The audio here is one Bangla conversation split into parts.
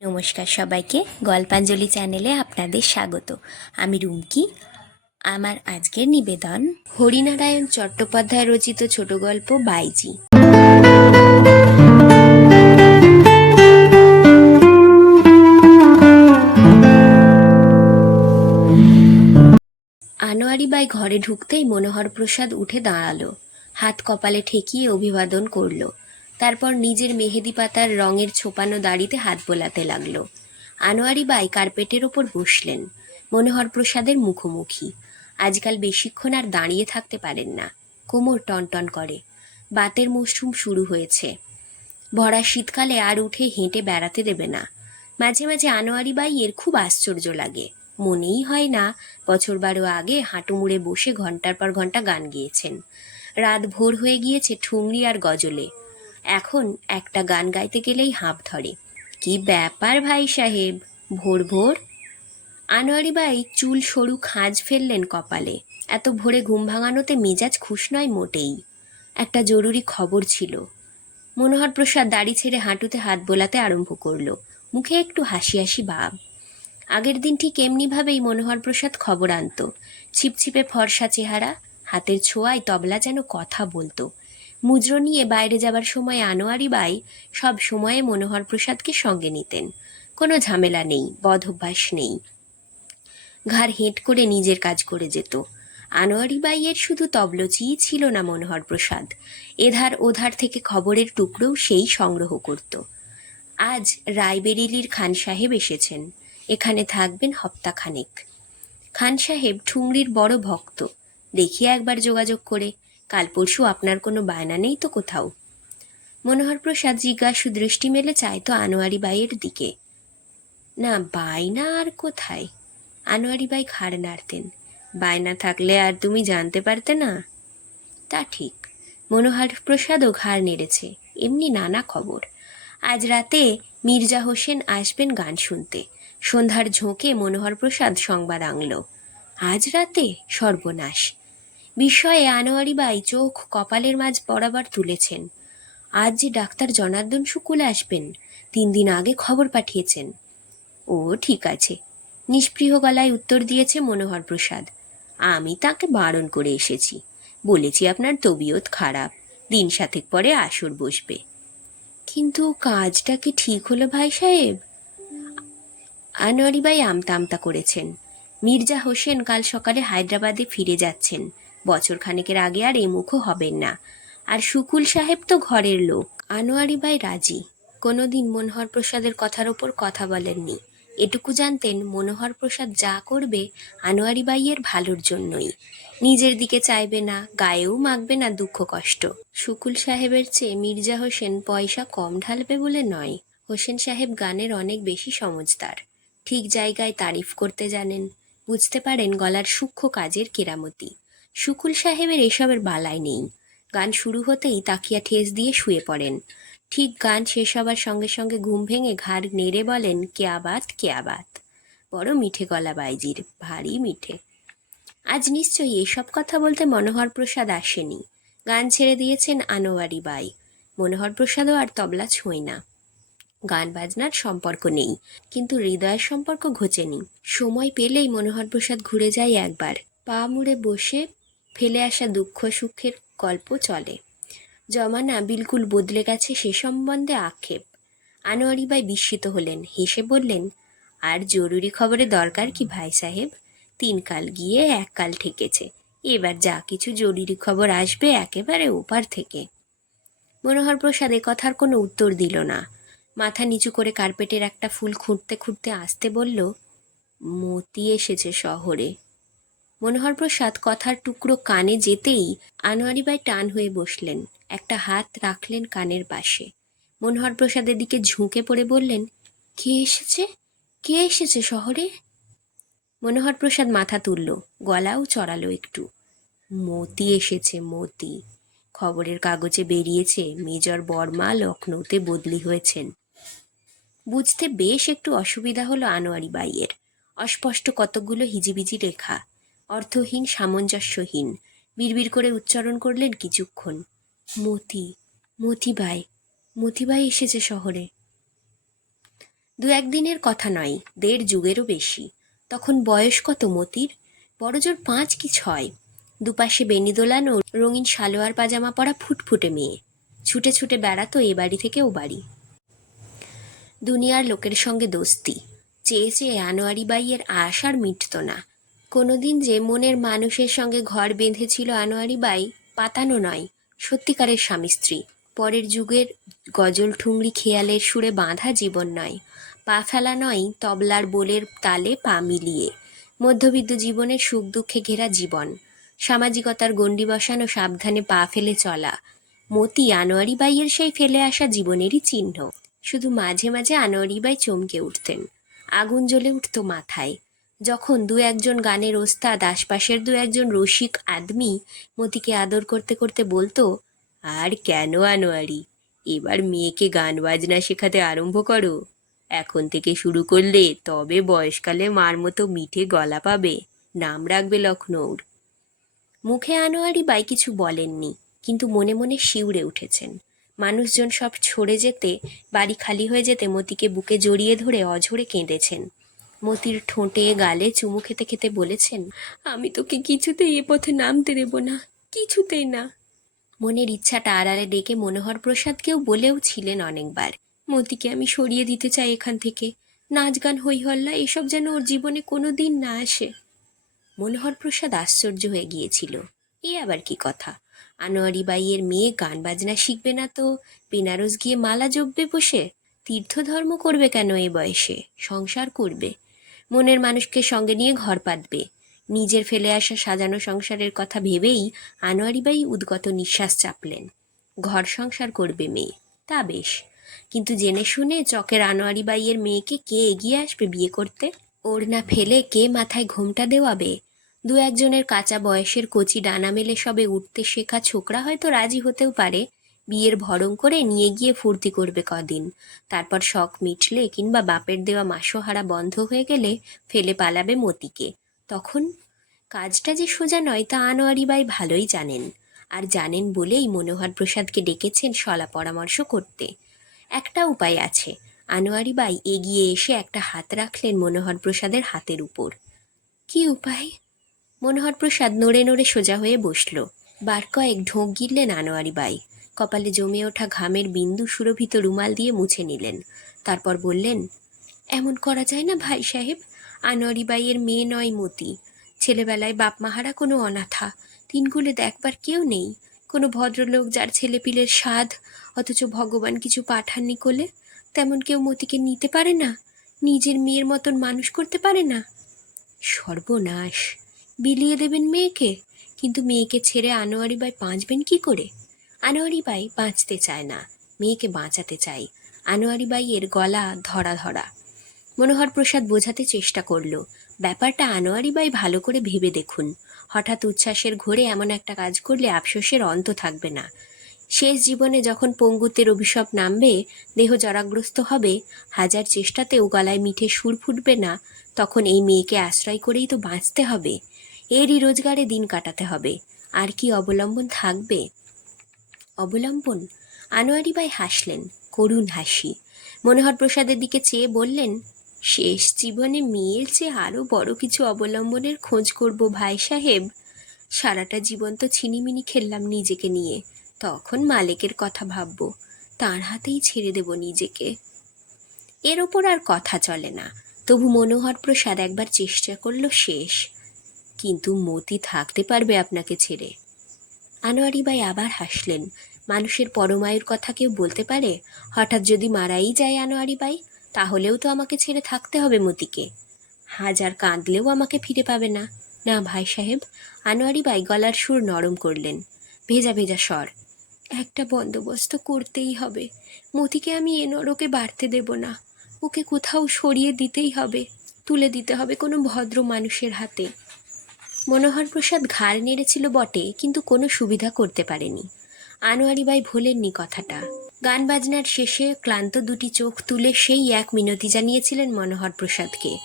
নমস্কার সবাইকে, গল্পাঞ্জলি চ্যানেলে আপনাদের স্বাগত। আমি রুমকি। আমার আজকের নিবেদন, হরিনারায়ণ চট্টোপাধ্যায় রচিত ছোট গল্প বাইজি। আনোয়ারি বাই ঘরে ঢুকতেই মনোহর প্রসাদ উঠে দাঁড়াল। হাত কপালে ঠেকিয়ে অভিবাদন করল। তারপর নিজের মেহেদি পাতার রঙের ছোপানো দাড়িতে হাত বোলাতে লাগল। আনোয়ারি বাই কার্পেটের ওপর বসলেন, মনোহর প্রসাদের মুখোমুখি। আজকাল বেশিক্ষণ আর দাঁড়িয়ে থাকতে পারেন না, কোমর টনটন করে। বাতের মরশুম শুরু হয়েছে। ভরা শীতকালে আর উঠে হেঁটে বেড়াতে দেবে না। মাঝে মাঝে আনোয়ারি বাই এর খুব আশ্চর্য লাগে। মনেই হয় না, বছর বারো আগে হাঁটু মুড়ে বসে ঘণ্টার পর ঘণ্টা গান গিয়েছেন। রাত ভোর হয়ে গিয়েছে ঠুংরি আর গজলে। এখন একটা গান গাইতে গেলেই হাঁপ ধরে। কি ব্যাপার ভাই সাহেব? ভোর ভোর? আনোয়ারি বাই চুল সরু খাঁজ ফেললেন কপালে। এত ভোরে ঘুম ভাঙানোতে মেজাজ খুশ নয় মোটেই। একটা জরুরি খবর ছিল। মনোহর প্রসাদ দাড়ি ছেড়ে হাঁটুতে হাত বোলাতে আরম্ভ করল। মুখে একটু হাসি হাসি ভাব। আগের দিন ঠিক এমনিভাবেই মনোহর প্রসাদ খবর আনতো। ছিপছিপে ফর্সা চেহারা, হাতের ছোঁয়ায় তবলা যেন কথা বলতো। মুদ্র নিয়ে বাইরে যাবার সময় আনোয়ারি বাই সব সময়ে মনোহর প্রসাদকে সঙ্গে নিতেন। কোনো ঝামেলা নেই, বদ অভ্যাস নেই। ঘাড় হেঁট করে নিজের কাজ করে যেত। আনোয়ারি বাইয়ের শুধু তবলচিই ছিল না মনোহর প্রসাদ। এধার ওধার থেকে খবরের টুকরোও সেই সংগ্রহ করত। আজ রায়বেরিলির খান সাহেব এসেছেন। এখানে থাকবেন হপ্তাখানেক খান সাহেব ঠুংরির বড় ভক্ত। দেখি একবার যোগাযোগ করে। কাল পরশু আপনার কোনো বায়না নেই তো কোথাও? মনোহর প্রসাদ জিজ্ঞাসু দৃষ্টি মেলে চাইতো আনোয়ারি বাইয়ের দিকে। না, বায়না আর কোথায়? আনোয়ারি বাই ঘাড় নাড়তেন। বায়না থাকলে আর তুমি জানতে পারতে না? তা ঠিক, মনোহর প্রসাদও ঘাড় নেড়েছে। এমনি নানা খবর। আজ রাতে মির্জা হোসেন আসবেন গান শুনতে। সন্ধ্যার ঝোঁকে মনোহর প্রসাদ সংবাদ আনল। আজ রাতে সর্বনাশ। বিস্ময়ে আনোয়ারি বাই চোখ কপালের মাঝ বরাবর তুলেছেন। আজ যে ডাক্তার জনার্দন শুকুল আসবেন, তিন দিন আগে খবর পাঠিয়েছেন। ও ঠিক আছে। নিষ্পৃহ গলায় উত্তর দিয়েছে মনোহর প্রসাদ। আমি তাকে বারণ করে এসেছি। বলেছি আপনার তবিয়ত খারাপ। দিন সাতেক পরে আসর বসবে। কিন্তু কাজটা কি ঠিক হলো ভাই সাহেব? আনোয়ারি বাই আমতা আমতা করেছেন। মির্জা হোসেন কাল সকালে হায়দ্রাবাদে ফিরে যাচ্ছেন। বছর খানেকের আগে আর এমুখও হবেন না। আর শুকুল সাহেব তো ঘরের লোক। আনোয়ারি বাই রাজি। কোনোদিন মনোহর প্রসাদের কথার ওপর কথা বলেননি। এটুকু জানতেন মনোহর প্রসাদ যা করবে আনোয়ারি বাইয়ের ভালোর জন্যই। নিজের দিকে চাইবে না, গায়েও মাখবে না দুঃখ কষ্ট। শুকুল সাহেবের চেয়ে মির্জা হোসেন পয়সা কম ঢালবে বলে নয়। হোসেন সাহেব গানের অনেক বেশি সমজদার ঠিক জায়গায় তারিফ করতে জানেন। বুঝতে পারেন গলার সূক্ষ্ম কাজের কেরামতি। শুকুল সাহেবের এসবের বালাই নেই। গান শুরু হতেই তাকিয়া ঠেস দিয়ে শুয়ে পড়েন। ঠিক গান শেষ হবার সঙ্গে সঙ্গে ঘুম ভেঙে ঘাড় নেড়ে বলেন, কে আবাত কে আবাত বড় মিঠে গলা বাইজির, ভারী মিঠে। আজ নিশ্চয়ই এসব কথা বলতে মনোহর প্রসাদ আসেনি। গান ছেড়ে দিয়েছেন আনোয়ারি বাই। মনোহর প্রসাদও আর তবলা ছোঁয় না। গান বাজনার সম্পর্ক নেই, কিন্তু হৃদয়ের সম্পর্ক ঘোচেনি। সময় পেলেই মনোহর প্রসাদ ঘুরে যায় একবার। পা মুড়ে বসে ফেলে আসা দুঃখ সুখের গল্প চলে। জমানা বিলকুল বদলে গেছে সে সম্বন্ধে আক্ষেপ। আনোয়ারি বাই বিস্মিত হলেন, হেসে বললেন, আর জরুরি খবরে দরকার কি ভাই সাহেব? তিন কাল গিয়ে এক কাল ঠেকেছে। এবার যা কিছু জরুরি খবর আসবে একেবারে ওপার থেকে। মনোহর প্রসাদ কথার কোনো উত্তর দিল না। মাথা নিচু করে কার্পেটের একটা ফুল খুঁড়তে খুঁড়তে আসতে বলল, মতি এসেছে শহরে। মনোহর প্রসাদ কথার টুকরো কানে যেতেই আনোয়ারি বাই টান হয়ে বসলেন, একটা হাত রাখলেন কানের পাশে। মনোহর প্রসাদের দিকে ঝুঁকে পড়ে বললেন, কে এসেছে? কে এসেছে শহরে? মনোহর প্রসাদ মাথা তুলল, গলাও চড়ালো একটু। মতি এসেছে, মতি। খবরের কাগজে বেরিয়েছে, মেজর বর্মা লখনৌতে বদলি হয়েছেন। বুঝতে বেশ একটু অসুবিধা হলো আনোয়ারি বাইয়ের। অস্পষ্ট কতকগুলো হিজিবিজি রেখা অর্থহীন, সামঞ্জস্যহীন। বিড়বিড় করে উচ্চারণ করলেন কিছুক্ষণ। মতি, মতিবাই মতিবাই এসেছে শহরে। দু একদিনের কথা নয়, দেড় যুগেরও বেশি। তখন বয়স কত মতির? বড়জোর পাঁচ কি ছয়? দুপাশে বেনি দোলানো রঙিন সালোয়ার পাজামা পরা ফুটফুটে মেয়ে। ছুটে ছুটে বেড়াতো এ বাড়ি থেকে ও বাড়ি। দুনিয়ার লোকের সঙ্গে দোস্তি। চেয়ে চেয়ে আনোয়ারি বাইয়ের আশ আর মিটত না। কোনোদিন যে মনের মানুষের সঙ্গে ঘর বেঁধেছিল আনোয়ারি বাই, পাতানো নয়, সত্যিকারের স্বামী স্ত্রী। পরের যুগের গজল ঠুংরি খেয়ালের সুরে বাঁধা জীবন নয়, পা ফেলা নয়, তবলার বোলের তালে পা মিলিয়ে। মধ্যবিত্ত জীবনের সুখ দুঃখে ঘেরা জীবন, সামাজিকতার গণ্ডি বসানো, সাবধানে পা ফেলে চলা, মতি আনোয়ারি বাইয়ের সেই ফেলে আসা জীবনেরই চিহ্ন। শুধু মাঝে মাঝে আনোয়ারি বাই চমকে উঠতেন, আগুন জ্বলে উঠত মাথায় যখন দু একজন গানের ওস্তাদ, আশপাশের দু একজন রসিক আদমি মতিকে আদর করতে করতে বলতো, আর কেন আনোয়ারি? এবার মেয়েকে গান বাজনা শেখাতে আরম্ভ করো। এখন থেকে শুরু করলে তবে বয়সকালে মার মতো মিঠে গলা পাবে। নাম রাখবে লখনৌর। মুখে আনোয়ারি বাই কিছু বলেননি, কিন্তু মনে মনে শিউরে উঠেছেন। মানুষজন সব ছড়ে যেতে, বাড়ি খালি হয়ে যেতে মতিকে বুকে জড়িয়ে ধরে অঝরে কেঁদেছেন। মতির ঠোঁটে গালে চুমু খেতে খেতে বলেছেন, আমি তোকে কিছুতেই এ পথে নামতে দেব না, কিছুতেই না। মনের ইচ্ছাটা আড়ালে ডেকে মনোহর প্রসাদকেও বলেও ছিলেন অনেকবার, মতিকে আমি সরিয়ে দিতে চাই এখান থেকে। নাচ গান হই হল্লা এসব যেন ওর জীবনে কোনো দিন না আসে। মনোহর প্রসাদ আশ্চর্য হয়ে গিয়েছিল, এ আবার কি কথা? আনোয়ারি বাইয়ের মেয়ে গান বাজনা শিখবে না তো? বেনারস গিয়ে মালা জপবে বসে? তীর্থধর্ম করবে কেন এই বয়সে? সংসার করবে? মনের মানুষকে সঙ্গে নিয়ে ঘর পাতবে। নিজের ফেলে আসা সাজানো সংসারের কথা ভেবেই আনোয়ারি বাই উদ্গত নিঃশ্বাস চাপলেন। ঘর সংসার করবে মেয়ে, তা বেশ। কিন্তু জেনে শুনে চকের আনোয়ারি বাইয়ের মেয়েকে কে এগিয়ে আসবে বিয়ে করতে? ওর না ফেলে কে মাথায় ঘোমটা দেওয়াবে? দু একজনের কাঁচা বয়সের কচি ডানা মেলে সবে উঠতে শেখা ছোকরা হয়তো রাজি হতেও পারে বিয়ের ভরং করে নিয়ে গিয়ে ফুর্তি করবে কদিন। তারপর শখ মিটলে কিংবা বাপের দেওয়া মাসোহারা বন্ধ হয়ে গেলে ফেলে পালাবে মতিকে। তখন কাজটা যে সোজা নয় তা আনোয়ারি বাই ভালোই জানেন। আর জানেন বলেই মনোহর প্রসাদকে ডেকেছেন সলা পরামর্শ করতে। একটা উপায় আছে। আনোয়ারি বাই এগিয়ে এসে একটা হাত রাখলেন মনোহর প্রসাদের হাতের উপর। কি উপায়? মনোহর প্রসাদ নড়ে নড়ে সোজা হয়ে বসল। বার কয়েক ঢোক গিললেন আনোয়ারি বাই। কপালে জমে ওঠা ঘামের বিন্দু সুরভিত রুমাল দিয়ে মুছে নিলেন। তারপর বললেন, এমন করা যায় না ভাই সাহেব, আনোয়ারি বাইয়ের মেয়ে নয় মতি। ছেলেবেলায় বাপ মাহারা কোনো অনাথা তিনগুলে দেখবার কেউ নেই। কোনো ভদ্রলোক যার ছেলেপিলের স্বাদ, অথচ ভগবান কিছু পাঠাননি কোলে, তেমন কেউ মতিকে নিতে পারে না, নিজের মেয়ের মতন মানুষ করতে পারে না। সর্বনাশ, বিলিয়ে দেবেন মেয়েকে, কিন্তু মেয়েকে ছেড়ে আনোয়ারি বাই বাঁচবেন কি করে? আনোয়ারি বাই বাঁচতে চায় না, মেয়েকে বাঁচাতে চাই। আনোয়ারি বাইয়ের গলা ধরা ধরা। মনোহর প্রসাদ বোঝাতে চেষ্টা করল, ব্যাপারটা আনোয়ারি বাই ভালো করে ভেবে দেখুন। হঠাৎ উচ্ছ্বাসের ঘোরে এমন একটা কাজ করলে আফসোসের অন্ত থাকবে না। শেষ জীবনে যখন পঙ্গুত্বের অভিশাপ নামবে, দেহ জরাগ্রস্ত হবে, হাজার চেষ্টাতেও গলায় মিঠে সুর ফুটবে না, তখন এই মেয়েকে আশ্রয় করেই তো বাঁচতে হবে। এরই রোজগারে দিন কাটাতে হবে। আর কি অবলম্বন থাকবে? অবলম্বন। আনোয়ারি বাই হাসলেন, করুণ হাসি। মনোহর প্রসাদের দিকে চেয়ে বললেন, শেষ জীবনে মেয়ের চেয়ে আরও বড় কিছু অবলম্বনের খোঁজ করব ভাই সাহেব। সারাটা জীবন তো ছিনিমিনি খেললাম নিজেকে নিয়ে। তখন মালিকের কথা ভাববো, তার হাতেই ছেড়ে দেব নিজেকে। এর ওপর আর কথা চলে না। তবু মনোহর প্রসাদ একবার চেষ্টা করল শেষ। কিন্তু মতি থাকতে পারবে আপনাকে ছেড়ে। আনোয়ারি বাই আবার হাসলেন মানুষের পরমায়ুর কথা কেউ বলতে পারে? হঠাৎ যদি মারাই যায় আনোয়ারি বাই, তাহলেও তো আমাকে ছেড়ে থাকতে হবে মতিকে। হাজার কাঁদলেও আমাকে ফিরে পাবে না। না ভাই সাহেব, আনোয়ারি বাই গলার সুর নরম করলেন। ভেজা ভেজা স্বর। একটা বন্দোবস্ত করতেই হবে। মতিকে আমি এ নরকে বাড়তে দেব না। ওকে কোথাও সরিয়ে দিতেই হবে। তুলে দিতে হবে কোনো ভদ্র মানুষের হাতে। মনোহর প্রসাদ ঘাড় নেড়েছিল বটে, কিন্তু কোনো সুবিধা করতে পারেনি। আনোয়ারি বাই ভোলেননি কথাটা। গান বাজনার শেষে ক্লান্ত দুটি চোখ তুলে সেই এক মিনতি জানিয়েছিলেন মনোহর প্রসাদকে।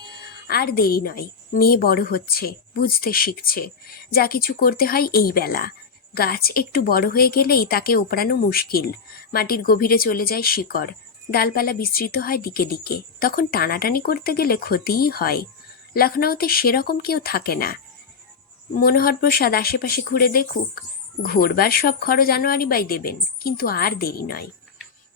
আর দেরি নয়, মেয়ে বড় হচ্ছে, বুঝতে শিখছে। যা কিছু করতে হয় এই বেলা। গাছ একটু বড় হয়ে গেলেই তাকে ওপড়ানো মুশকিল। মাটির গভীরে চলে যায় শিকড়। ডালপালা বিস্তৃত হয় দিকে দিকে। তখন টানাটানি করতে গেলে ক্ষতিই হয়। লখনৌতে সেরকম কেউ থাকে না। মনোহর প্রসাদ আশেপাশে ঘুরে দেখুক। ঘুরবার সব খরচ জানুয়ারি বাই দেবেন, কিন্তু আর দেরি নয়।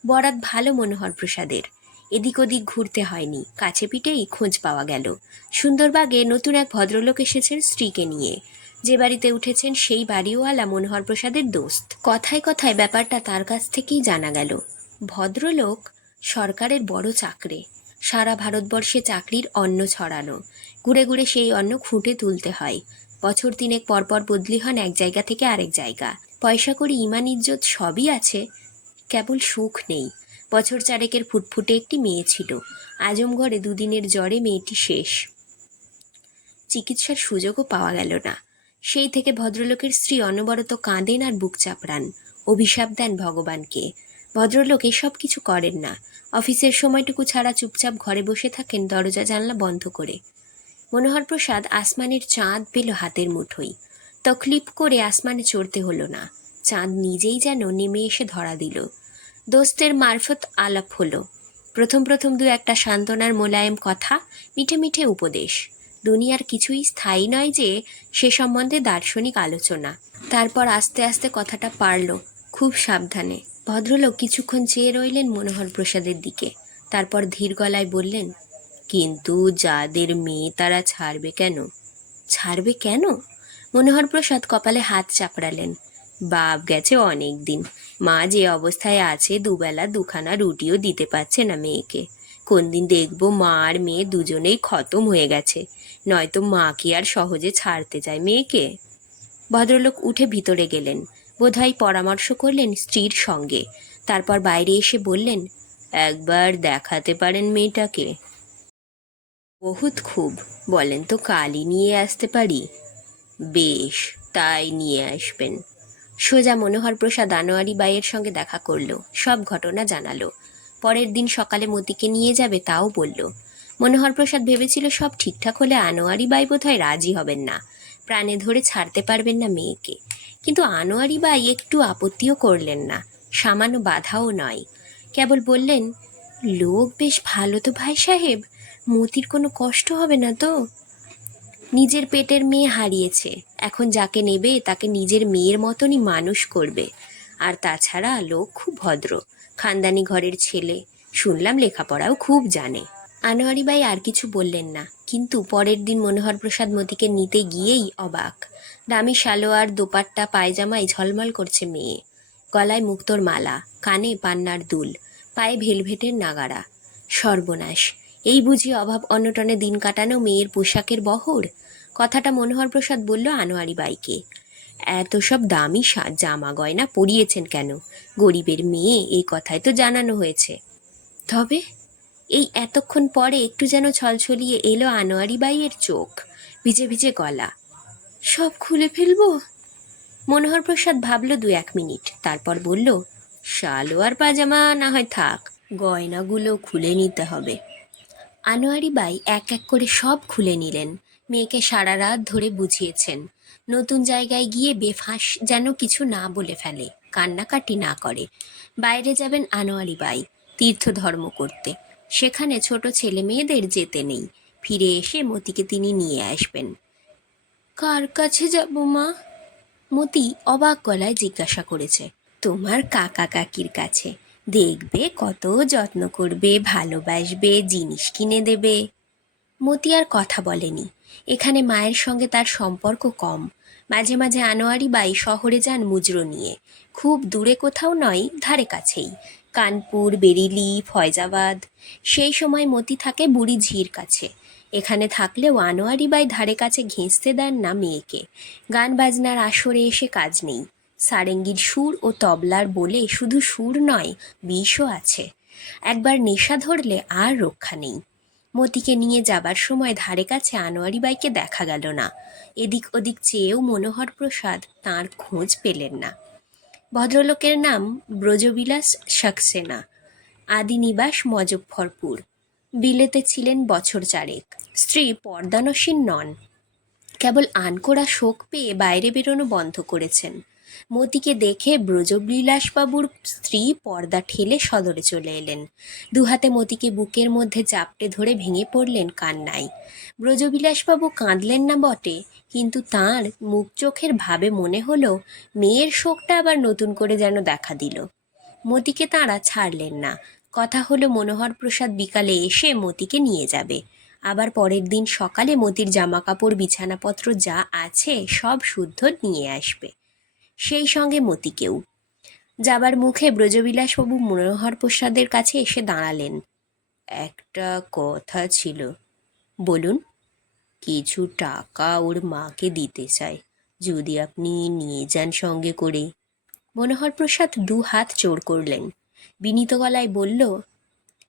বরাত ভালো মনোহর প্রসাদের, এদিক ওদিক ঘুরতে হয়নি, কাছে পিঠেই খোঁজ পাওয়া গেল। সুন্দরবাগে নতুন এক ভদ্রলোক এসেছেন স্ত্রীকে নিয়ে। যে বাড়িতে উঠেছেন সেই বাড়িওয়ালা মনোহর প্রসাদের দোস্ত। কথায় কথায় ব্যাপারটা তার কাছ থেকেই জানা গেল। ভদ্রলোক সরকারের বড় চাকরে। সারা ভারতবর্ষে চাকরির অন্ন ছড়ানো। ঘুরে ঘুরে সেই অন্ন খুঁটে তুলতে হয়। বছর তিনেক পরপর বদলি হন এক জায়গা থেকে আরেক জায়গা। পয়সা করে ইমান, ইজ্জত সবই আছে, কেবল সুখ নেই। বছর চারেকের ফুটফুটে একটি মেয়ে ছিল। আজমগড়ে দুদিনের জ্বরে মেয়েটি শেষ। চিকিৎসার সুযোগও পাওয়া গেল না। সেই থেকে ভদ্রলোকের স্ত্রী অনবরত কাঁদেন আর বুক চাপড়ান। অভিশাপ দেন ভগবানকে। ভদ্রলোক এসব কিছু করেন না। অফিসের সময়টুকু ছাড়া চুপচাপ ঘরে বসে থাকেন, দরজা জানলা বন্ধ করে। মনোহর প্রসাদ আসমানের চাঁদ পেল হাতের মুঠোই তকলিফ করে আসমানে চড়তে হলো না। চাঁদ নিজেই যেন নেমে এসে ধরা দিল। দোস্তের মারফত আলাপ হলো। প্রথম প্রথম দু একটা সান্ত্বনার মোলায়েম কথা, মিঠে মিঠে উপদেশ। দুনিয়ার কিছুই স্থায়ী নয় যে সে সম্বন্ধে দার্শনিক আলোচনা। তারপর আস্তে আস্তে কথাটা পারল, খুব সাবধানে। ভদ্রলোক কিছুক্ষণ চেয়ে রইলেন মনোহর প্রসাদের দিকে। তারপর ধীর গলায় বললেন কিন্তু যাদের মেয়ে তারা ছাড়বে কেন? ছাড়বে কেন? মনোহর প্রসাদ কপালে হাত চাপড়ালেন। বাপ গেছে অনেক দিন মা যে অবস্থায় আছে দুবেলা দুখানা রুটিও দিতে পারছে না মেয়েকে। কোন দিন দেখব মা আর মেয়ে দুজনেই খতম হয়ে গেছে। নয়তো মা কি আর সহজে ছাড়তে যায় মেয়েকে? ভদ্রলোক উঠে ভিতরে গেলেন। বোধহয় পরামর্শ করলেন স্ত্রীর সঙ্গে। তারপর বাইরে এসে বললেন, একবার দেখাতে পারেন মেয়েটাকে। বহুত খুব, বলেন তো কালই নিয়ে আসতে পারি? বেশ, তাই নিয়ে আসবেন। সোজা মনোহর প্রসাদ আনোয়ারি বাইয়ের সঙ্গে দেখা করল, সব ঘটনা জানালো। পরের দিন সকালে মতিকে নিয়ে যাবে তাও বলল। মনোহর প্রসাদ ভেবেছিল সব ঠিকঠাক হলে আনোয়ারি বাই বোধহয় রাজি হবেন না। প্রাণে ধরে ছাড়তে পারবেন না মেয়েকে। কিন্তু আনোয়ারি বাই একটু আপত্তিও করলেন না, সামান্য বাধাও নয়। কেবল বললেন, লোক বেশ ভালো তো ভাই সাহেব মতির কোনো কষ্ট হবে না তো? নিজের পেটের মেয়ে হারিয়েছে। এখন যাকে নেবে, তাকে নিজের মেয়ের মতনই মানুষ করবে। আর তাছাড়া লোক খুব ভদ্র। খানদানি ঘরের ছেলে। শুনলাম লেখাপড়াও খুব জানে। আনোয়ারি বাই আর কিছু বললেন না। কিন্তু পরের দিন মনোহর প্রসাদ মতিকে নিতে গিয়েই অবাক। দামি সালোয়ার দোপাট্টা, পায়জামায় ঝলমল করছে মেয়ে। গলায় মুক্তোর মালা, কানে পান্নার দুল, পায়ে ভেলভেটের নাগারা। সর্বনাশ। এই বুঝি অভাব অনটনে দিন কাটানো মেয়ের পোশাকের বহর? কথাটা মনোহর প্রসাদ বলল আনোয়ারি বাইকে এত সব দামি জামা গয়না পরিয়েছেন কেন? গরিবের মেয়ে, এই কথায় তো জানানো হয়েছে। তবে এই এতক্ষণ পরে একটু যেন ছলছলিয়ে এলো আনোয়ারি বাইয়ের চোখ, ভিজে ভিজে গলা। সব খুলে ফেলব? মনোহর প্রসাদ ভাবল দু এক মিনিট, তারপর বলল সালোয়ার পাজামা না হয় থাক, গয়নাগুলো খুলে নিতে হবে। আনোয়ারি বাই এক এক করে সব খুলে নিলেন। মেয়েকে সারা রাত ধরে বুঝিয়েছেন, নতুন জায়গায় গিয়ে বেফাঁস যেন কিছু না বলে ফেলে, কান্নাকাটি না করে। বাইরে যাবেন আনোয়ারি বাই তীর্থ ধর্ম করতে। সেখানে ছোট ছেলে মেয়েদের যেতে নেই, ফিরে এসে মতিকে তিনি নিয়ে আসবেন। কার কাছে যাব মা? মতি অবাক গলায় জিজ্ঞাসা করেছে, তোমার কাকা কাকির কাছে? দেখবে কত যত্ন করবে, ভালোবাসবে, জিনিস কিনে দেবে। মতি আর কথা বলেনি। এখানে মায়ের সঙ্গে তার সম্পর্ক কম। মাঝে মাঝে আনোয়ারি বাই শহরে যান মুজরো নিয়ে। খুব দূরে কোথাও নয়, ধারে কাছেই। কানপুর, বেরিলি, ফয়জাবাদ। সেই সময় মতি থাকে বুড়ি ঝির কাছে। এখানে থাকলেও আনোয়ারি বাই ধারে কাছে ঘেঁষতে দেন না মেয়েকে। গান বাজনার আসরে এসে কাজ নেই। সারেঙ্গির সুর ও তবলার বলে শুধু সুর নয়, বিষও আছে। একবার নেশা ধরলে আর রক্ষা নেই। মতিকে নিয়ে যাবার সময় ধারে কাছে আনোয়ারি বাইকে দেখা গেল না। এদিক ওদিক চেয়েও মনোহর প্রসাদ তাঁর খোঁজ পেলেন না। ভদ্রলোকের নাম ব্রজবিলাস সাকসেনা। আদি নিবাস মজফ্ফরপুর বিলেতে ছিলেন বছর চারেক। স্ত্রী পর্দানসীন নন। কেবল আনকোড়া শোক পেয়ে বাইরে বেরোনো বন্ধ করেছেন। মতিকে দেখে ব্রজবিলাসবাবুর স্ত্রী পর্দা ঠেলে সদরে চলে এলেন। দুহাতে মতিকে বুকের মধ্যে চাপটে ধরে ভেঙে পড়লেন কান্নায়। ব্রজবিলাসবাবু কাঁদলেন না বটে, কিন্তু তাঁর মুখ চোখের ভাবে মনে হলো, মেয়ের শোকটা আবার নতুন করে যেন দেখা দিল। মতিকে তাঁরা ছাড়লেন না। কথা হলো মনোহর প্রসাদ বিকালে এসে মতিকে নিয়ে যাবে। আবার পরের দিন সকালে মতির জামা কাপড় বিছানাপত্র যা আছে সব শুদ্ধ নিয়ে আসবে। সেই সঙ্গে মতিকেও। যাবার মুখে ব্রজবিলাসবাবু মনোহর প্রসাদের কাছে এসে দাঁড়ালেন। একটা কথা ছিল, বলুন, কিছু টাকা ওর মাকে দিতে চাই যদি আপনি নিয়ে যান সঙ্গে করে। মনোহর প্রসাদ দু হাত জোড় করলেন। বিনীত গলায় বলল,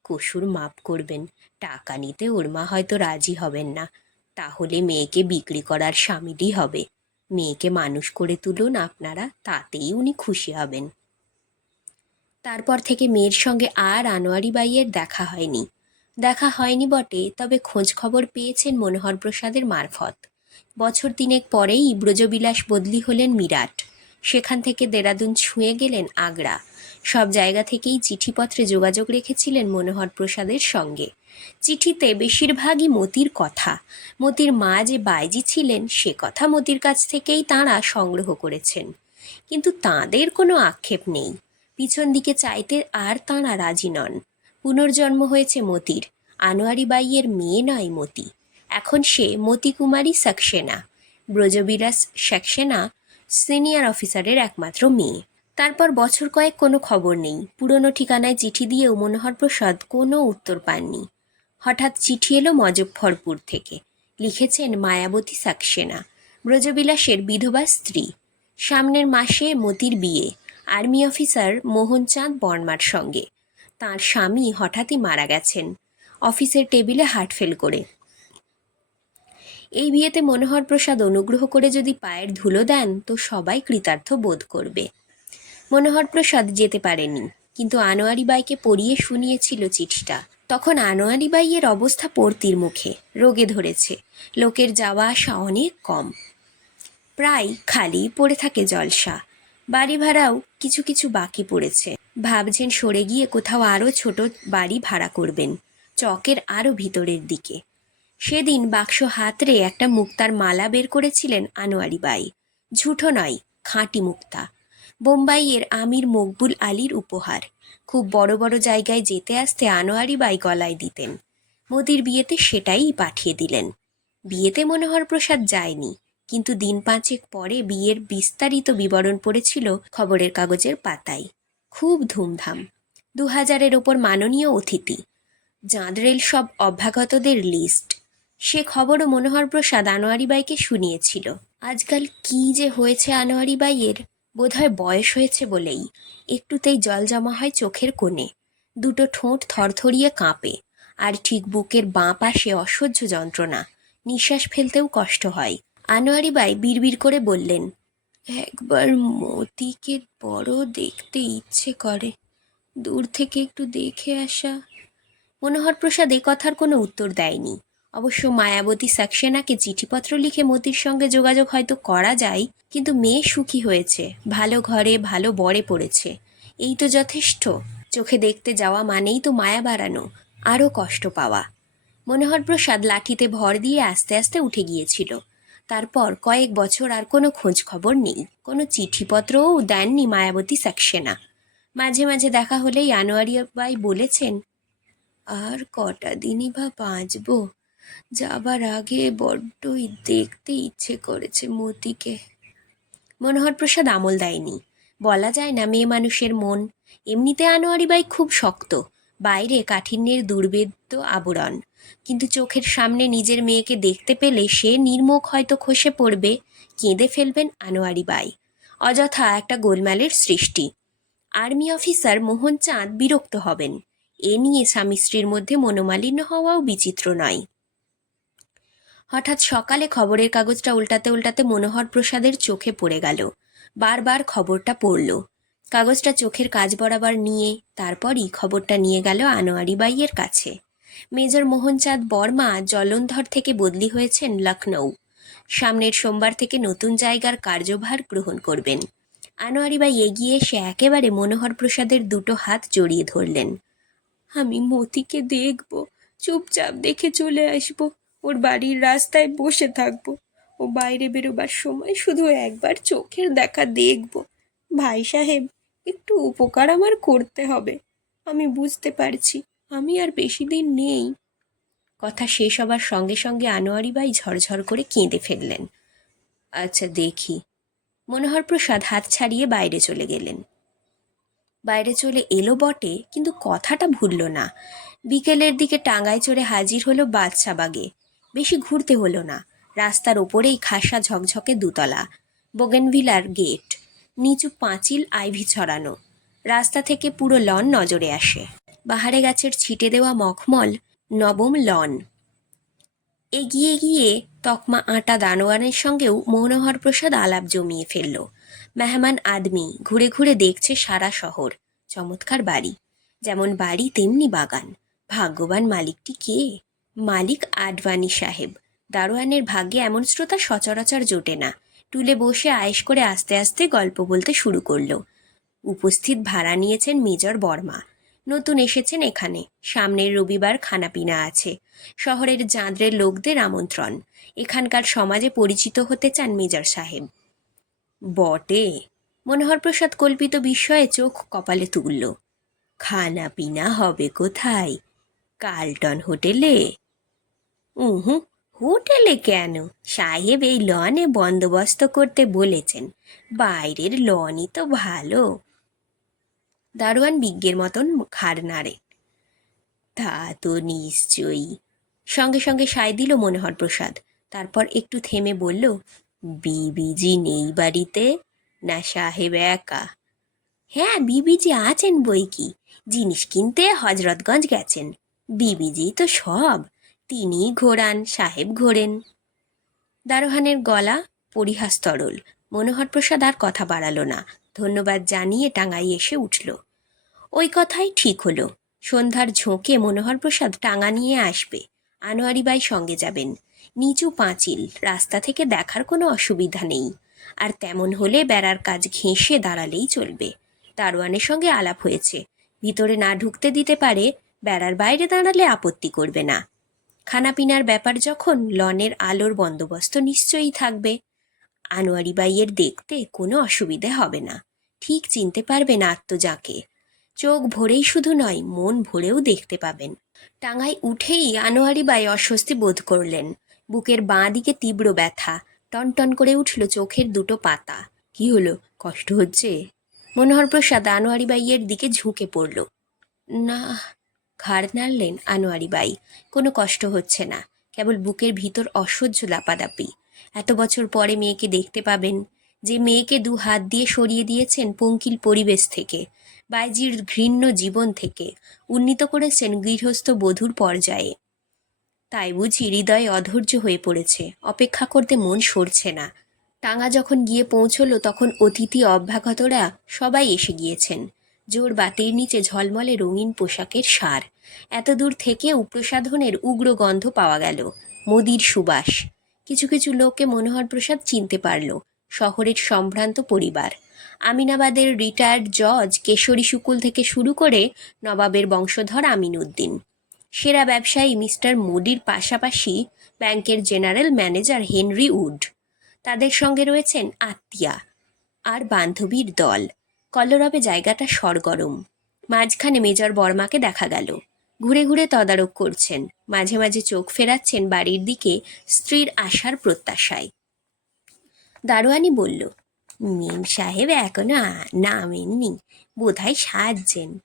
কসুর মাপ করবেন, টাকা নিতে ওর মা হয়তো রাজি হবেন না। তাহলে মেয়েকে বিক্রি করার স্বামীরই হবে। মেয়েকে মানুষ করে তুলুন আপনারা, তাতেই উনি খুশি হবেন। তারপর থেকে মেয়ের সঙ্গে আর আনোয়ারি বাইয়ের দেখা হয়নি। দেখা হয়নি বটে, তবে খোঁজ খবর পেয়েছেন মনোহর প্রসাদের মারফত। বছর তিনেক পরেই ব্রজবিলাস বদলি হলেন মিরাট। সেখান থেকে দেরাদুন ছুঁয়ে গেলেন আগ্রা। সব জায়গা থেকেই চিঠিপত্রে যোগাযোগ রেখেছিলেন মনোহর প্রসাদের সঙ্গে। চিঠিতে বেশিরভাগই মতির কথা। মতির মা যে বাইজি ছিলেন, সে কথা মতির কাছ থেকেই তাঁরা সংগ্রহ করেছেন। কিন্তু তাঁদের কোনো আক্ষেপ নেই। পিছন দিকে চাইতে আর তাঁরা রাজি নন। পুনর্জন্ম হয়েছে মতির। আনোয়ারি বাইয়ের মেয়ে নয় মতি। এখন সে মতিকুমারী সাকসেনা। ব্রজবিলাস সাকসেনা সিনিয়র অফিসারের একমাত্র মেয়ে। তারপর বছর কয়েক কোনো খবর নেই। পুরনো ঠিকানায় চিঠি দিয়েও মনোহর প্রসাদ কোনো উত্তর পাননি। হঠাৎ চিঠি এলো মজফ্ফরপুর থেকে। লিখেছেন মায়াবতী সাকসেনা, ব্রজবিলাসের বিধবা স্ত্রী। সামনের মাসে মতির বিয়ে, আর্মি অফিসার মোহনচাঁদ বর্মার সঙ্গে। তার স্বামী হঠাৎই মারা গেছেন। অফিসের টেবিলে হার্ট ফেল করে। এই বিয়েতে মনোহর প্রসাদ অনুগ্রহ করে যদি পায়ের ধুলো দেন, তো সবাই কৃতার্থ বোধ করবে। মনোহর প্রসাদ যেতে পারেনি, কিন্তু আনোয়ারি বাইকে পড়িয়ে শুনিয়েছিল চিঠিটা। তখন আনোয়ারি বাইয়ের অবস্থা পড়তির মুখে। রোগে ধরেছে। লোকের যাওয়া আসা অনেক কম। প্রায় খালি পড়ে থাকে জলসা। বাড়ি ভাড়াও কিছু কিছু বাকি পড়েছে। ভাবছেন সরে গিয়ে কোথাও আরও ছোট বাড়ি ভাড়া করবেন। চকের আরও ভিতরের দিকে। সেদিন বাক্স হাতরে একটা মুক্তার মালা বের করেছিলেন আনোয়ারি বাই। ঝুঠো নয়, খাঁটি মুক্তা। বোম্বাইয়ের আমির মকবুল আলীর উপহার। খুব বড় বড় জায়গায় যেতে আসতে আনোয়ারি বাই গলায় দিতেন। মোদির বিয়েতে সেটাই পাঠিয়ে দিলেন। বিয়েতে মনোহর প্রসাদ যায়নি, কিন্তু দিন পাঁচেক পরে বিয়ের বিস্তারিত বিবরণ পড়েছিল খবরের কাগজের পাতায়। খুব ধুমধাম। দু হাজারের ওপর মাননীয় অতিথি। জাঁদরেল সব অভ্যাগতদের লিস্ট। সে খবরও মনোহর প্রসাদ আনোয়ারি বাইকে শুনিয়েছিল। আজকাল কি যে হয়েছে আনোয়ারি বাইয়ের? বোধহয় বয়স হয়েছে বলেই। একটুতেই জল জমা হয় চোখের কোণে। দুটো ঠোঁট থরথরিয়ে কাঁপে। আর ঠিক বুকের বাঁ পাশে অসহ্য যন্ত্রণা। নিঃশ্বাস ফেলতেও কষ্ট হয়। আনোয়ারি বাই বিড়বিড় করে বললেন, একবার মতিকে বড় দেখতে ইচ্ছে করে। দূর থেকে একটু দেখে আসা। মনোহর প্রসাদ এ কথার কোনো উত্তর দেয়নি। অবশ্য মায়াবতী সাকসেনাকে চিঠিপত্র লিখে মতির সঙ্গে যোগাযোগ হয়তো করা যায়, কিন্তু মেয়ে সুখী হয়েছে, ভালো ঘরে ভালো বরে পড়েছে। এই তো যথেষ্ট। চোখে দেখতে যাওয়া মানেই তো মায়া বাড়ানো, আরও কষ্ট পাওয়া। মনোহর প্রসাদ লাঠিতে ভর দিয়ে আস্তে আস্তে উঠে গিয়েছিল। তারপর কয়েক বছর আর কোনো খোঁজ খবর নেই, কোনো চিঠিপত্রও দেননি মায়াবতী সাকসেনা। মাঝে মাঝে দেখা হলেই আনোয়ারি বাই বলেছেন, আর কটা দিনই বা বাঁচবো? যাবার আগে বড্ডই দেখতে ইচ্ছে করেছে মতিকে। মনোহর প্রসাদ আমল দেয়নি। বলা যায় না, মেয়ে মানুষের মন। এমনিতে আনোয়ারি বাই খুব শক্ত, বাইরে কাঠিন্যের দুর্বেদ্য আবরণ। কিন্তু চোখের সামনে নিজের মেয়েকে দেখতে পেলে সে নির্মুখ হয়তো খসে পড়বে, কেঁদে ফেলবেন আনোয়ারি বাই। অযথা একটা গোলমালের সৃষ্টি। আর্মি অফিসার মোহন চাঁদ বিরক্ত হবেন। এ নিয়ে স্বামী স্ত্রীর মধ্যে মনোমালিন্য হওয়াও বিচিত্র নয়। হঠাৎ সকালে খবরের কাগজটা উল্টাতে উল্টাতে মনোহর প্রসাদের চোখে পড়ে গেল। বারবার খবরটা পড়ল। কাগজটা চোখের কাজ বরাবর নিয়ে, তারপরই খবরটা নিয়ে গেল আনোয়ারি বাইয়ের কাছে। মেজর মোহনচাঁদ বর্মা জলন্ধর থেকে বদলি হয়েছেন লখনৌ সামনের সোমবার থেকে নতুন জায়গার কার্যভার গ্রহণ করবেন। আনোয়ারি বাই এগিয়ে এসে একেবারে মনোহর প্রসাদের দুটো হাত জড়িয়ে ধরলেন। আমি মতিকে দেখব, চুপচাপ দেখে চলে আসব। ওর বাড়ির রাস্তায় বসে থাকব। ও বাইরে বেরোবার সময় শুধু একবার চোখের দেখা দেখব। ভাই সাহেব, একটু উপকার আমার করতে হবে। আমি বুঝতে পারছি, আমি আর বেশি দিন নেই। কথা শেষ হবার সঙ্গে সঙ্গে আনোয়ারি বাই ঝরঝর করে কেঁদে ফেললেন। আচ্ছা দেখি। মনোহর প্রসাদ হাত ছাড়িয়ে বাইরে চলে গেলেন। বাইরে চলে এলো বটে, কিন্তু কথাটা ভুলল না। বিকেলের দিকে টাঙ্গায় চড়ে হাজির হলো বাদশা বাগে বেশি ঘুরতে হলো না। রাস্তার ওপরেই খাসা ঝকঝকে দুতলা, বোগেনভিলার গেট, নিচু পাঁচিল আইভি ছড়ানো। রাস্তা থেকে পুরো লন নজরে আসে। বাহারে গাছের ছিটে দেওয়া মখমল নবম লন। এগিয়ে গিয়ে তকমা আটা দানোয়ানের সঙ্গেও মনোহর প্রসাদ আলাপ জমিয়ে ফেলল। মেহমান আদমি ঘুরে ঘুরে দেখছে সারা শহর, চমৎকার বাড়ি। যেমন বাড়ি, তেমনি বাগান। ভাগ্যবান মালিকটি কে? মালিক আডবাণী সাহেব। দারোয়ানের ভাগ্যে এমন শ্রোতা সচরাচর জোটে না। টুলে বসে আয়েশ করে আস্তে আস্তে গল্প বলতে শুরু করল। উপস্থিত ভাড়া নিয়েছেন মেজর বর্মা। নতুন এসেছেন এখানে। সামনের রবিবার খানাপিনা আছে। শহরের জাঁদরের লোকদের আমন্ত্রণ। এখানকার সমাজে পরিচিত হতে চান মেজর সাহেব। বটে। মনোহর প্রসাদ কল্পিত বিস্ময়ে চোখ কপালে তুলল। খানাপিনা হবে কোথায়? কালটন হোটেলে? উহু, হোটেলে কেন? সাহেব এই লনে বন্দোবস্ত করতে বলেছেন। বাইরের লনই তো ভালো। দারোয়ান বিজ্ঞের মতন ঘাড় নাড়ে। তা তো নিশ্চয়ই। সঙ্গে সঙ্গে সায় দিল মনোহর প্রসাদ। তারপর একটু থেমে বলল, বিবিজি নেই বাড়িতে? না সাহেব একা? হ্যাঁ বিবিজি আছেন বই কি? জিনিস কিনতে হজরতগঞ্জ গেছেন। বিবিজি তো সব। তিনি ঘোরান সাহেব ঘোরেন দারোহানের গলা পরিহাস তরল মনোহর প্রসাদ আর কথা বাড়ালো না, ধন্যবাদ জানিয়ে টাঙ্গাই এসে উঠল। ওই কথাই ঠিক হলো, সন্ধ্যার ঝোঁকে মনোহর প্রসাদ টাঙা নিয়ে আসবে, আনোয়ারি বাই সঙ্গে যাবেন। নিচু পাঁচিল, রাস্তা থেকে দেখার কোনো অসুবিধা নেই, আর তেমন হলে বেড়ার কাজ ঘেঁষে দাঁড়ালেই চলবে। দারোয়ানের সঙ্গে আলাপ হয়েছে, ভিতরে না ঢুকতে দিতে পারে, বেড়ার বাইরে দাঁড়ালে আপত্তি করবে না। খানাপিনার ব্যাপার যখন লনের আলোর বন্দোবস্ত নিশ্চয়ই থাকবে, আনোয়ারি বাইয়ের দেখতে কোনো অসুবিধে হবে না। ঠিক চিনতে পারবেন আত্মজাকে। চোখ ভরেই শুধু নয়, মন ভরেও দেখতে পাবেন। টাঙ্গায় উঠেই আনোয়ারি বাই অস্বস্তি বোধ করলেন। বুকের বাঁ দিকে তীব্র ব্যথা, টনটন করে উঠল চোখের দুটো পাতা। কি হলো? কষ্ট হচ্ছে? মনোহর প্রসাদ আনোয়ারি বাইয়ের দিকে ঝুঁকে পড়ল। না ঘাড় নাড়লেন আনোয়ারি বাই। কোনো কষ্ট হচ্ছে না। কেবল বুকের ভিতর অসহ্য লাপাদাপি। এত বছর পরে মেয়েকে দেখতে পাবেন, যে মেয়েকে দু হাত দিয়ে সরিয়ে দিয়েছেন পঙ্কিল পরিবেশ থেকে, বাইজির ঘৃণ্য জীবন থেকে, উন্নীত করেছেন গৃহস্থ বধূর পর্যায়ে। তাই বুঝি হৃদয়ে অধৈর্য হয়ে পড়েছে, অপেক্ষা করতে মন সরছে না। টাঙ্গা যখন গিয়ে পৌঁছলো, তখন অতিথি অভ্যাগতরা সবাই এসে গিয়েছেন। জোর বাতির নিচে ঝলমলে রঙিন পোশাকের সার। এত দূর থেকে উপ্রসাধনের উগ্র গন্ধ পাওয়া গেল। মোদির সুবাস। কিছু কিছু লোককে মনোহর প্রসাদ চিনতে পারল, শহরের সম্ভ্রান্ত পরিবার। আমিনাবাদের রিটায়ার্ড জজ কেশরী শুকুল থেকে শুরু করে নবাবের বংশধর আমিন উদ্দিন সেরা ব্যবসায়ী মিস্টার মোদির পাশাপাশি ব্যাংকের জেনারেল ম্যানেজার হেনরি উড। তাদের সঙ্গে রয়েছেন আত্মীয়া আর বান্ধবীর দল। কলরবে জায়গাটা সরগরম। মাঝখানে মেজর বর্মাকে দেখা গেল। ঘুরে ঘুরে তদারক করছেন। মাঝে মাঝে চোখ ফেরাচ্ছেন বাড়ির দিকে স্ত্রীর আশার প্রত্যাশায়। দারোয়ানি বলল, মিম সাহেব এখনও নামেননি। বোধহয় সাজছেন।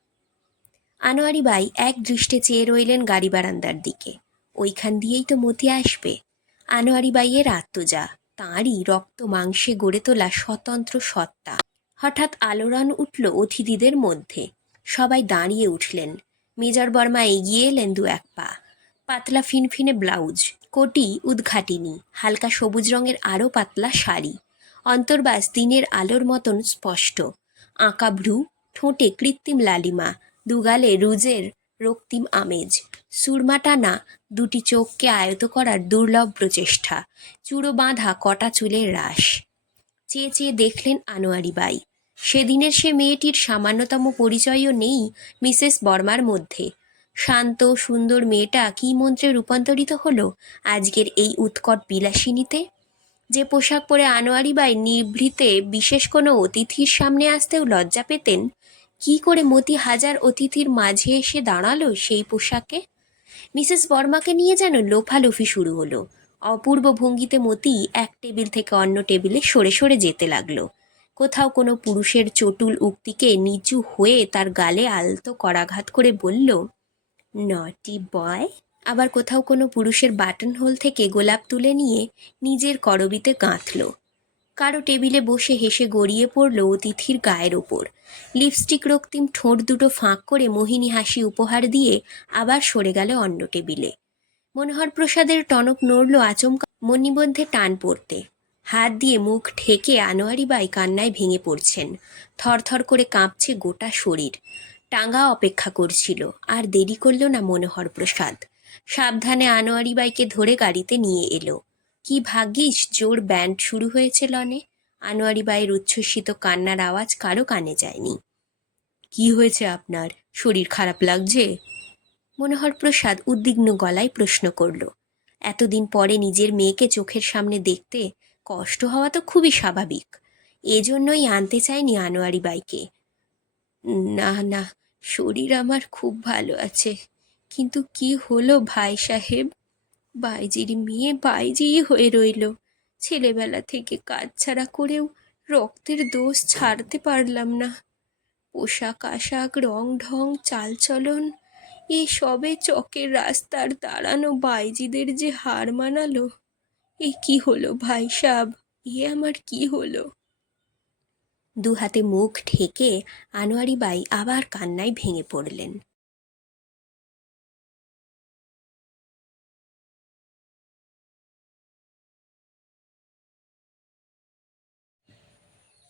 আনোয়ারি বাই এক দৃষ্টে চেয়ে রইলেন গাড়ি বারান্দার দিকে। ওইখান দিয়েই তো মতি আসবে। আনোয়ারি বাইয়ের আত্মজা। তাঁরই রক্ত মাংসে গড়ে তোলা স্বতন্ত্র সত্তা। হঠাৎ আলোড়ন উঠল অতিথিদের মধ্যে। সবাই দাঁড়িয়ে উঠলেন। মেজর বর্মা এগিয়ে এলেন দু এক পা। পাতলা ফিনফিনে ব্লাউজ, কোটি উদ্ঘাটিনী, হালকা সবুজ রঙের আরও পাতলা শাড়ি। অন্তর্বাস দিনের আলোর মতন স্পষ্ট। আঁকা ভ্রু ঠোঁটে কৃত্রিম লালিমা, দুগালে রুজের রক্তিম আমেজ। সুরমা টানা দুটি চোখকে আয়ত করার দুর্লভ প্রচেষ্টা। চূড়ো বাঁধা কটা চুলের রাশ। চেয়ে চেয়ে দেখলেন আনোয়ারি বাই। সেদিনের সে মেয়েটির সামান্যতম পরিচয়ও নেই মিসেস বর্মার মধ্যে। শান্ত, সুন্দর মেয়েটা কী মন্ত্রে রূপান্তরিত হলো আজকের এই উৎকট বিলাসিনীতে? যে পোশাক পরে আনোয়ারি বাই নিভৃতে বিশেষ কোনো অতিথির সামনে আসতেও লজ্জা পেতেন, কি করে মতি হাজার অতিথির মাঝে এসে দাঁড়াল সেই পোশাকে? মিসেস বর্মাকে নিয়ে যেন লোফালোফি শুরু হলো। অপূর্ব ভঙ্গিতে মতি এক টেবিল থেকে অন্য টেবিলে সরে সরে যেতে লাগল। কোথাও কোনো পুরুষের চটুল উক্তিকে নিচু হয়ে তার গালে আলতো করাঘাত করে বলল, নটি বয়? আবার কোথাও কোনো পুরুষের বাটন হোল থেকে গোলাপ তুলে নিয়ে নিজের করবিতে গাঁথল। কারও টেবিলে বসে হেসে গড়িয়ে পড়ল অতিথির গায়ের ওপর। লিপস্টিক, রক্তিম ঠোঁট দুটো ফাঁক করে মোহিনী হাসি উপহার দিয়ে আবার সরে গেল অন্য টেবিলে। মনোহর প্রসাদের টনক নড়ল আচমকা মণিবন্ধে টান পড়তে। হাত দিয়ে মুখ ঠেকে আনোয়ারি বাই কান্নায় ভেঙে পড়ছেন। থরথর করে কাঁপছে গোটা শরীর। টাঙ্গা অপেক্ষা করছিল, আর দেরি করল না মনোহর প্রসাদ। সাবধানে আনোয়ারি বাইকে ধরে গাড়িতে নিয়ে এলো। কি ভাগ্যিস জোর ব্যান্ড শুরু হয়েছে লনে। আনোয়ারি বাইয়ের উচ্ছ্বসিত কান্নার আওয়াজ কারও কানে যায়নি। কি হয়েছে আপনার? শরীর খারাপ লাগছে? মনোহর প্রসাদ উদ্বিগ্ন গলায় প্রশ্ন করল, এতদিন পরে নিজের মেয়েকে চোখের সামনে দেখতে কষ্ট হওয়া তো খুবই স্বাভাবিক। এজন্যই আনতে চাইনি আনোয়ারি বাইকে। না না, শরীর আমার খুব ভালো আছে, কিন্তু কি হলো ভাই সাহেব? বাইজির মেয়ে বাইজিই হয়ে রইল। ছেলেবেলা থেকে কাজ ছাড়া করেও রক্তের দোষ ছাড়তে পারলাম না। পোশাক আশাক, রং ঢং, চালচলন এসবে চকের রাস্তার দাঁড়ানো বাইজিদের যে হার মানালো? এ কি হলো ভাই সাব? এ আমার কি হলো? দু হাতে মুখ ঠেকে আনোয়ারি বাই আবার কান্নায় ভেঙে পড়লেন।